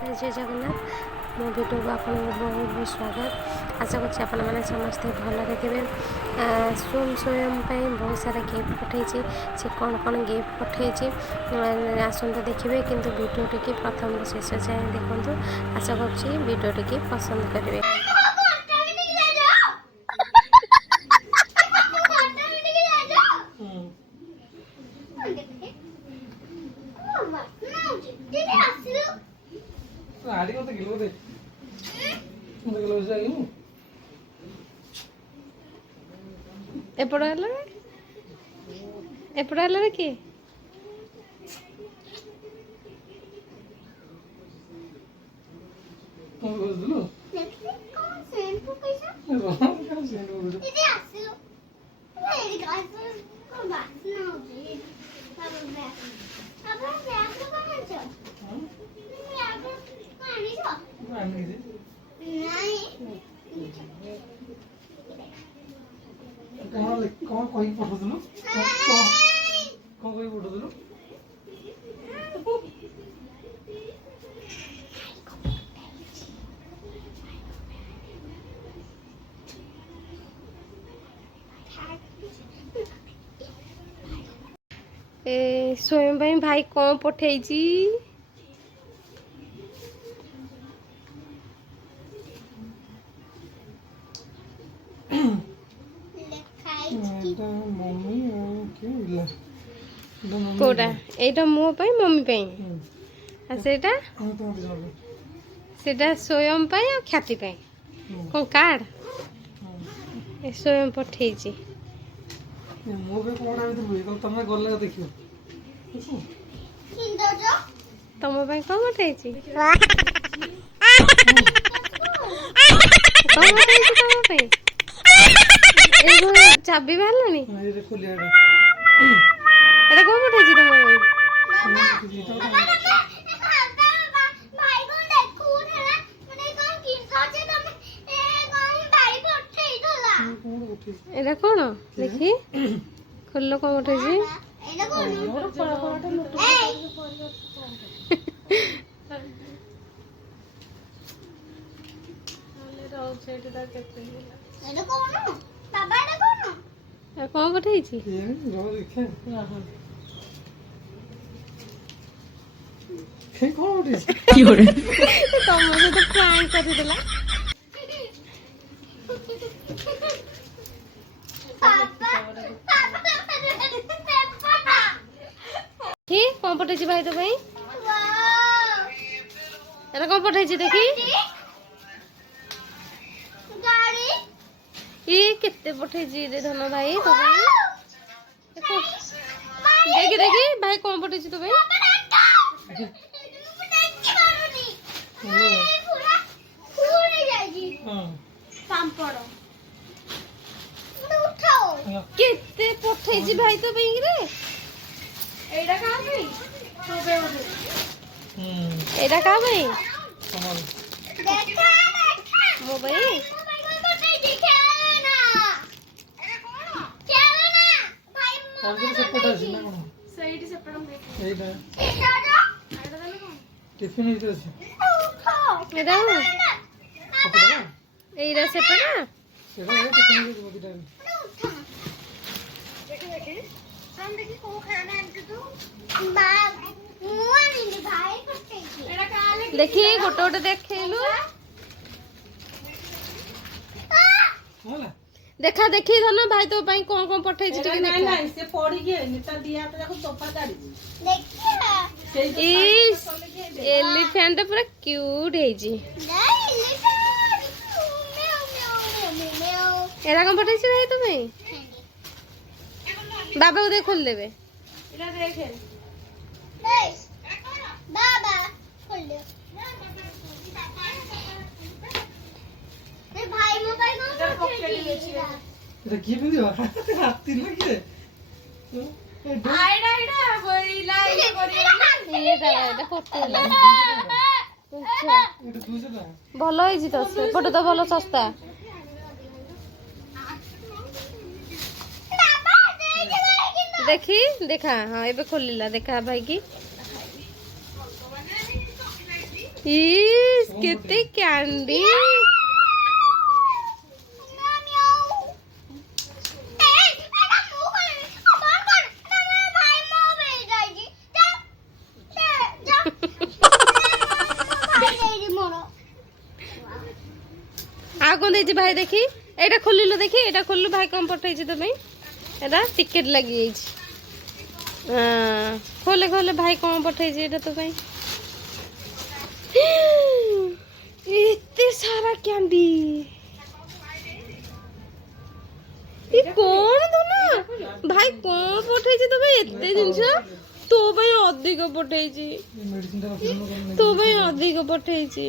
जय जगन्नाथ मो वीडियो को आपको बहुत बहुत स्वागत आशा कर समस्ते भलरे थे स्वयं बहुत सारा गिफ्ट पठे से कौन कौन गिफ्ट पठे आसत देखिए किंतु वीडियो टी प्रथम शेष जाए देखूँ आशा कर टी पसंद करेंगे। आड़ी को तो किलो दे किलो जाइयो एपड़ हला रे की कौन बोल दलो कौन सेंट को कैसा रोहन का सेंड बोल दो दीदी आसिलो मेरी गाइस को बात ना होगी अब बैग को कहां छ मैं अब पानी छ पानी दे नहीं कौन कोई पठो दलो कौन कोई पठो दलो स्वयं भाई कौन पठे मम्मी क्या कोटा एटा मो पाई मम्मी पाई आ सेटा सेटा स्वयं पाई आ ख्याति पाई कौन कार्ड ए स्वयं पठे मो पे कोड़ा भी हुई तो तमे गले देखियो किंदर जो तुम पाई कौन पठे तुम पाई एगो चाबी बाहरलानी ये खोलिया एटा कौन पठे तुम पाई भाई को देखू थला माने कोन किंदर जे तमे कोन भाई को उठेई थला एटा कौन देखी खोल कौन पठे एना कोन एना कोन बाबा एना कोन कौन पठे ये रो देखे के कौन उठे तुम तो प्रैंक कर देला की कौन पठे भाई तो भाई एरा कौन पठे देखी ये कितने पठे रे धन भाई तो भाई देखी देखी भाई कौन पठे तो भाई केते पठे भाई तो भाई रे एडा का भाई एडा का भाई मो भाई सही टिफिन इधर से एडा एडा से पड़ा सेटा है टिफिन इधर से बिटा हम देखी को खाना है तू बाग मुआ नहीं भाई करते की एड़ा काले देखी गोटे गोटे देखैलु होला देखा देखी धन भाई तो भाई कौन कौन पठे नहीं नहीं से पड़ी गए नेता दिया तो जाको सोफा काढी देखिए एलिफेंट पूरा क्यूट है जी नहीं एरा कौन पठे भाई तो भाई बाबा उदय खोल देवे इला देखे बाबा खोल दे भाई मोबाइल इधर पॉकेट में छी এটা কি ভিডিও হাতি লাগি রে आइडा आइडा बोइला ये करी ये এটা ফটো লা এটা দুইছে না ভালো হইছি তো ফটো তো ভালো সস্তা देखी देखा हाँ एबे खोलिला देखा भाई की ଇସ୍ କେତେ କ୍ୟାଣ୍ଡି। ଆଉ କଣ ଦେଇଛି ଭାଇ ଦେଖି? ଏଇଟା ଖୋଲିଲୁ ଦେଖି, ଏଇଟା ଖୋଲିଲୁ ଭାଇ କଣ ପଠେଇଛି ତୋ ପାଇଁ? ଏଇଟା ଟିକେଟ ଲାଗିଯାଇଛି। ଖୋଲେ ଖୋଲେ ଭାଇ କଣ ପଠେଇଛି ଏଇଟା ତୋ ପାଇଁ? ଏତେ ସାରା କ୍ୟାଣ୍ଡି। ଏ କଣ ଧନ ଭାଇ କଣ ପଠେଇଛି ତୋ ପାଇଁ ଏତେ ଜିନିଷ? ତୋ ପାଇଁ ଅଧିକ ପଠେଇଛି, ତୋ ପାଇଁ ଅଧିକ ପଠେଇଛି।